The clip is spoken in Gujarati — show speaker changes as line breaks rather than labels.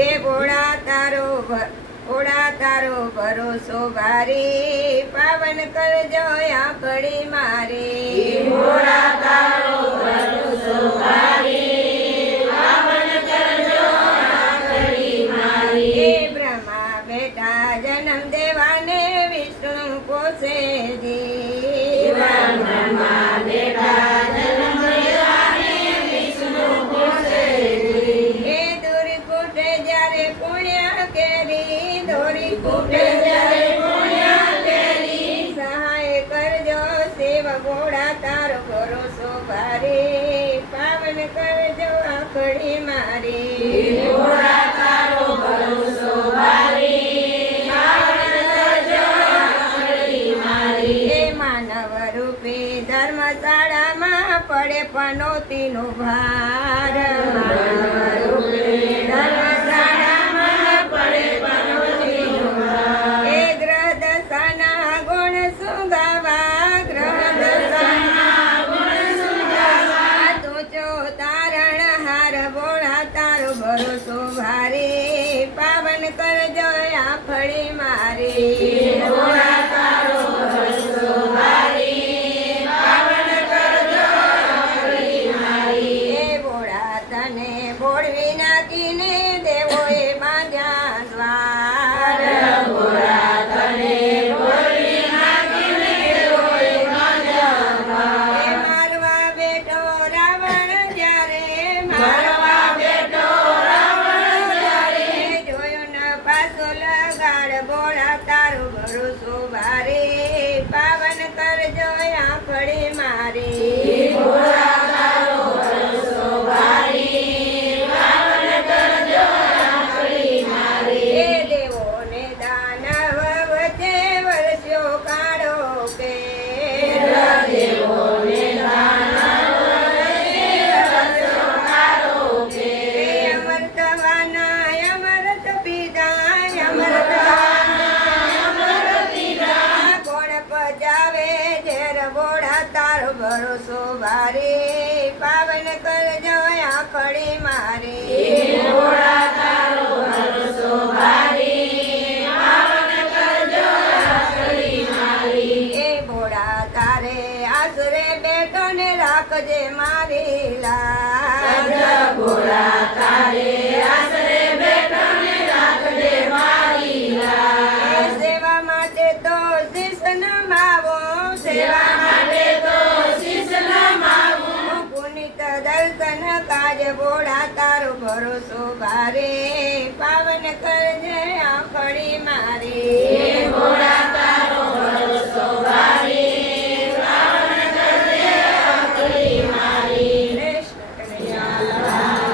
કે ભોળા તારો ભોળા તારો ભરોસો ભારી. પાવન કરજો આંખડી મારી. ભોળા તારો ભરોસો ભારી. પાવન કરજો આંખડી મારી. બ્રહ્મા બેટા જન્મ દેવાને વિષ્ણુ પોસે જી. બ્રહ્મા જ્યારે પુણ્ય કેરી દોરી ફૂટે જ્યારે પુણ્ય કેરી સહાય કરજો સેવ ગોળા તારો ભરોસો ભારે પાવન કરજો આખડી મારી. ગોળા તારો ભરોસો ભારે ધર્મશાળામાં પડે પનોતીનો ભાર. ભરોસો ભારે પાવન કરજો આફળી મારી. ભરોસો ભારે ભરોસો ભારે પાવન કરજો આખડી મારી. મારી રાખજે લાજ બોડા તારે આસરે બેઠો રાખજે મારી લાજ સેવા માટે તો શીશ નમાવો પુનિત દર્શન કાજ બોડા તારો ભરોસો ભારે પાવન કરજે